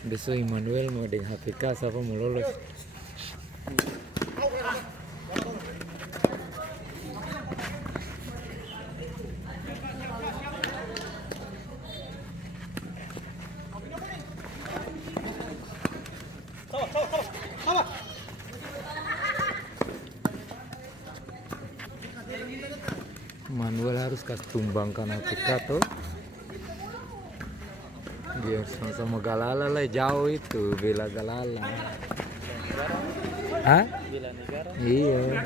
Besok Immanuel mau dengan HPK siapa mau lolos. Manuel harus kasih tumbangkan HPK tuh biar sama-sama Galala lah, jauh itu bela Galala. Hah? Bela negara. Iya.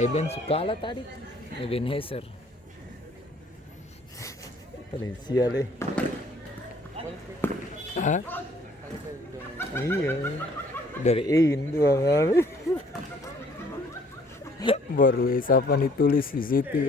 Eben Sukala tadi, Eben Heser. Valencia deh. Hah? Iya. Dari Indo kali. Baru siapa ditulis di situ.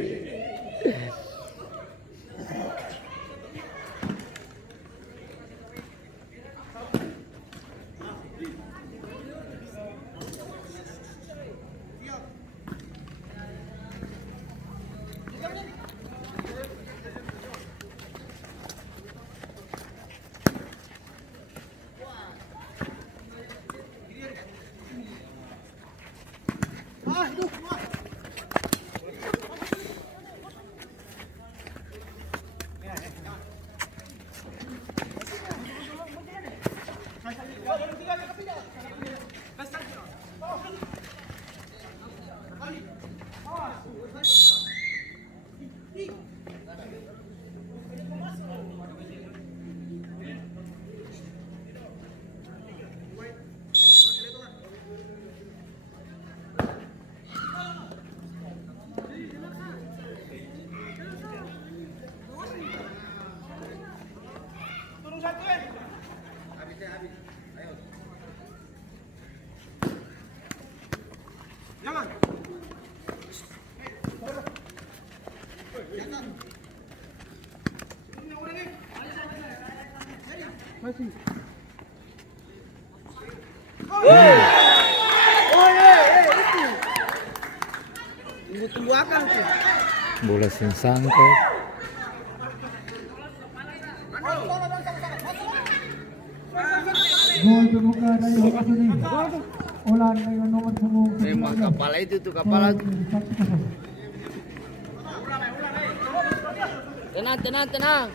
Tunggu akan tuh. Bola sing sangkut. Gol pembuka dari Wakasuni. Ulang dengan nomor punggung. Memang kapal itu tuh kapal. Tenang, tenang, tenang.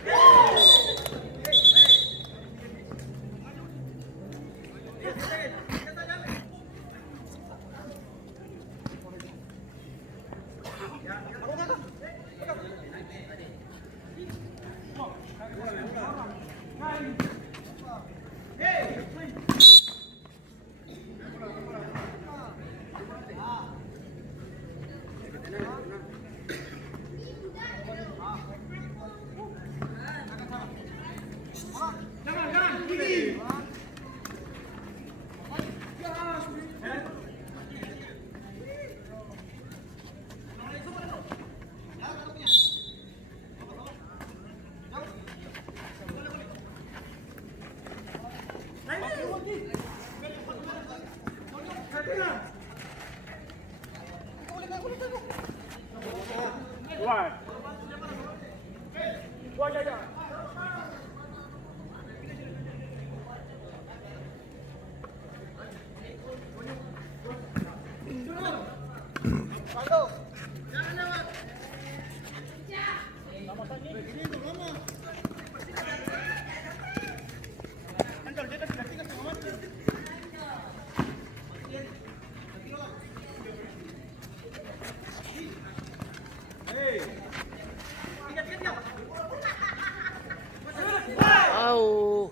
Au.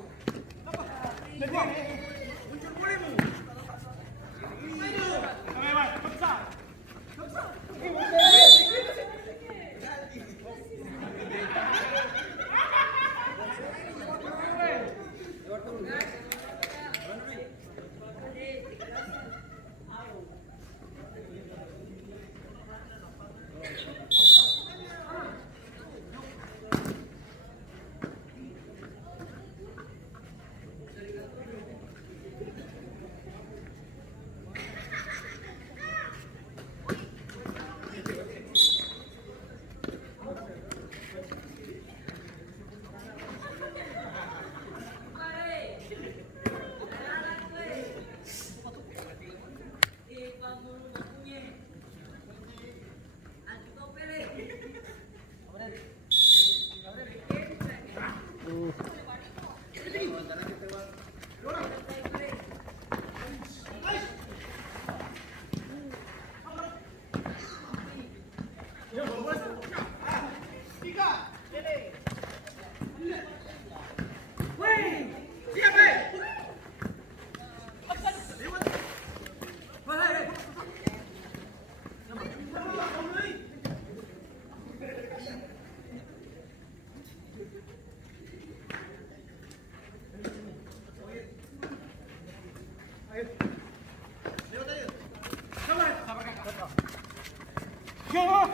Cepat.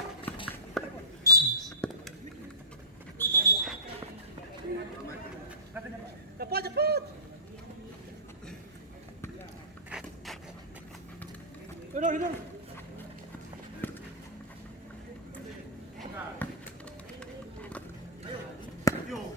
Hidup.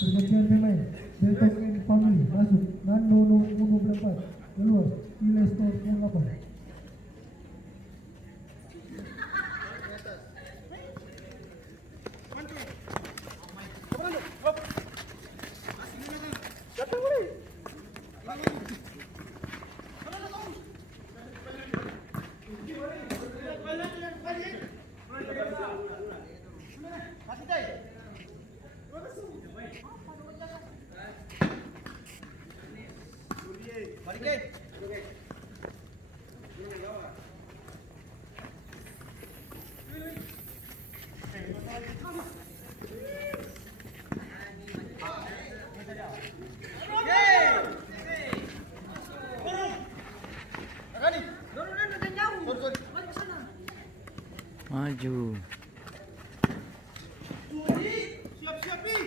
Pergantian pemain. Beltok and Family masuk. Nando nomor 4 keluar. Nilai skor 8. Maju. Siap nih.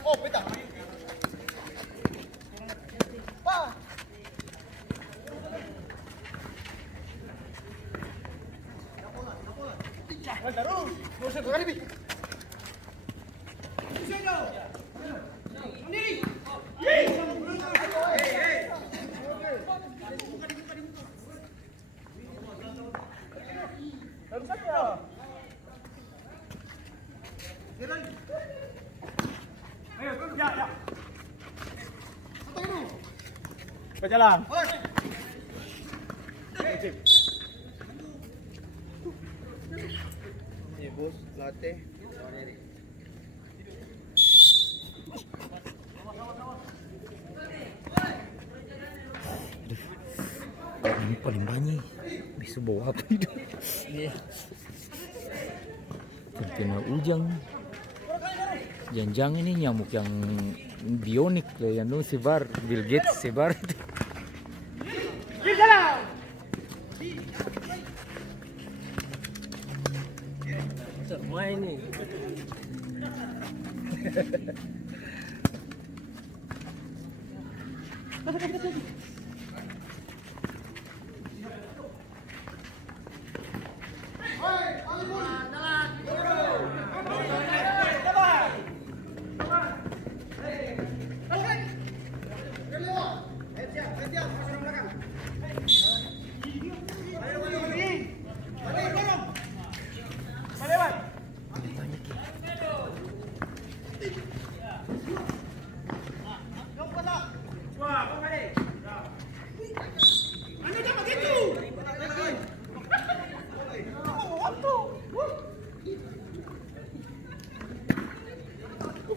Oh, beta. Pa. Terus. Terus kali bi. Berjalan. Ini bos, latte. Ini paling banyak. Bisa bawa apa itu? Terkena ujang. Janjang ini nyamuk yang bionik lah, yang sebar Bill Gates sebar. Semua ini.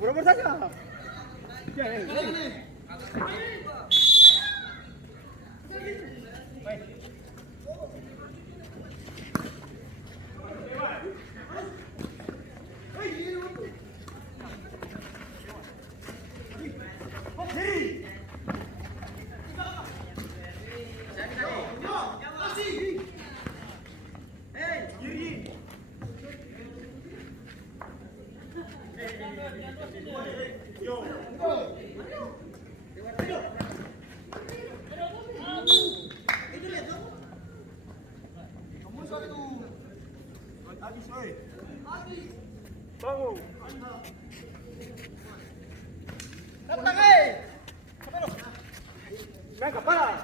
Berapa saja? Bangun. Venga, para.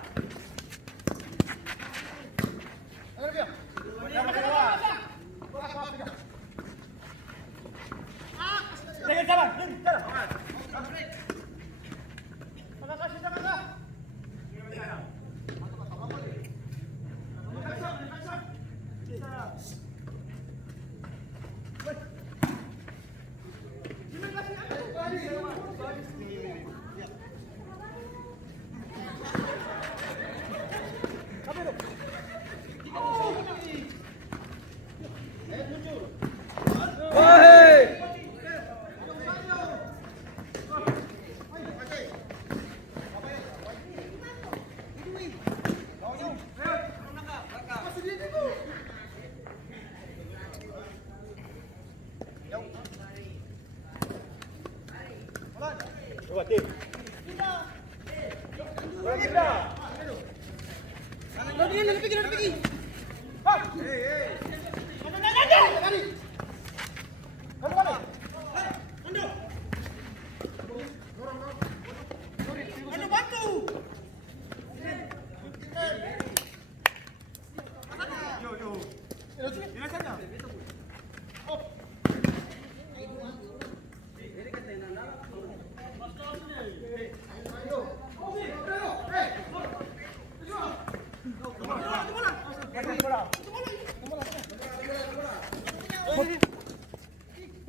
Coba tim.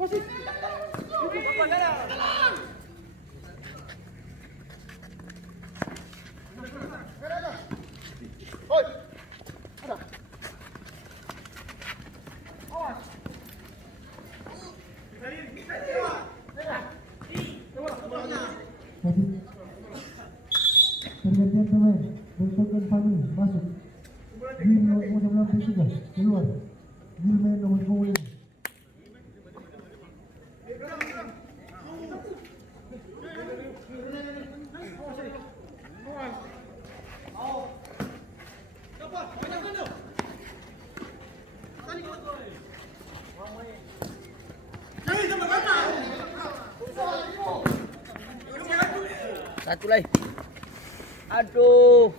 Wasit. Pergantian pemain. Bertoken Fahmi masuk. Gil nomor 93 keluar. Gilman nomor 25. Satu lagi. Aduh.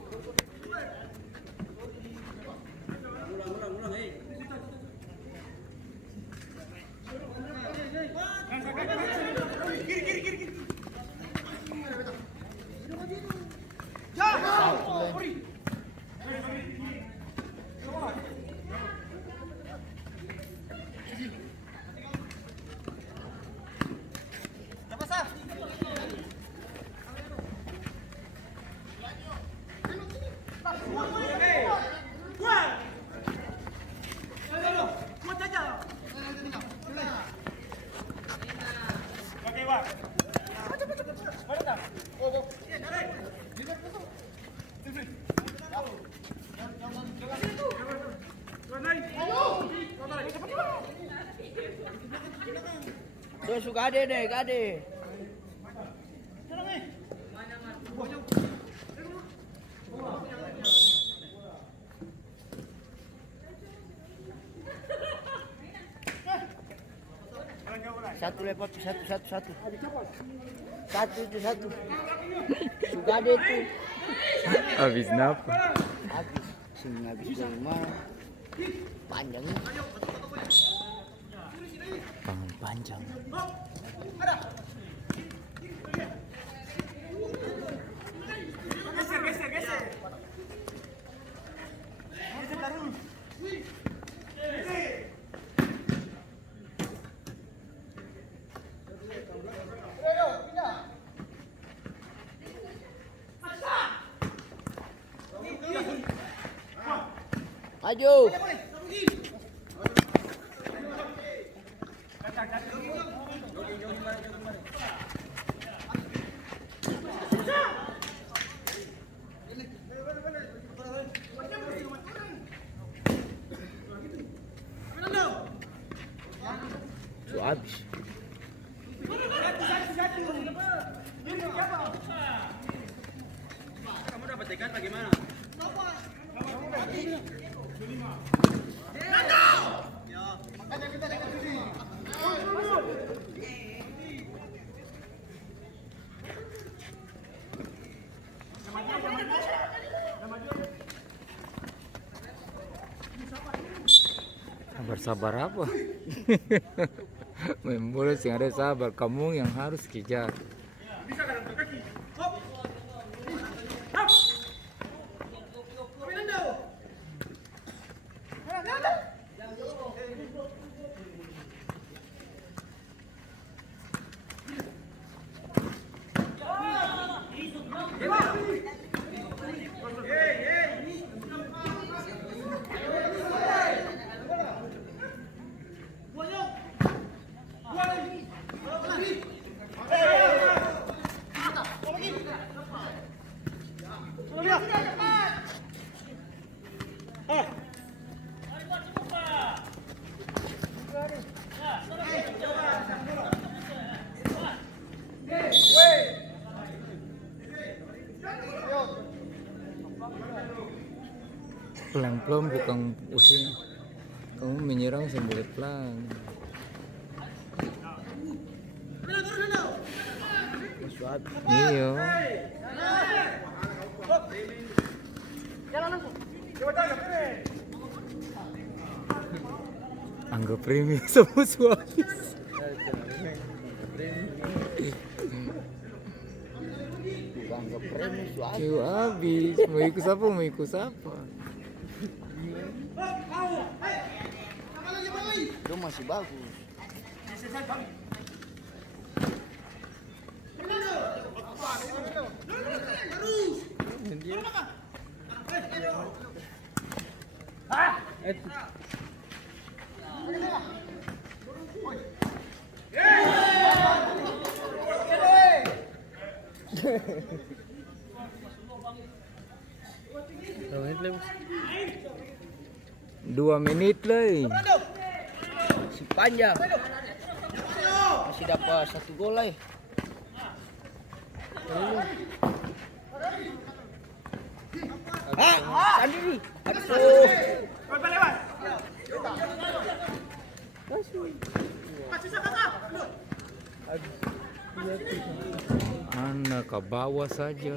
Terus gade deh, gade. Satu lepas, satu. Satu itu satu. Sugade itu. Habis napa? Habis. Sini habis dari mana? Panjang. Panjang. Geser. Terus. Maju. Habis. Sabar apa? Main bola sih ada sabar, kamu yang harus kejar. Pelan-pelan bukan pusing. Kamu menyerang sambil pelan. Iya. Anggap premi semua habis. Anggap premi Habis. Mau ikut siapa? Mau ikut siapa? itu masih bagus. Dua menit lagi. Si panjang. Masih dapat 1 gol lah. Sandiri. Aduh. Anak ke bawah saja.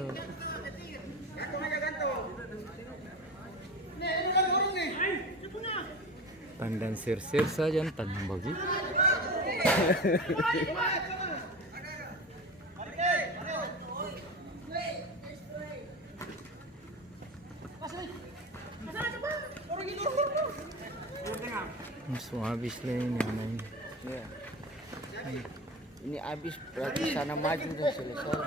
Pandang sir-sir saja tandang begitu. Musuh habis lah ini namanya. Ya. Ini habis berarti sana maju dan selesai.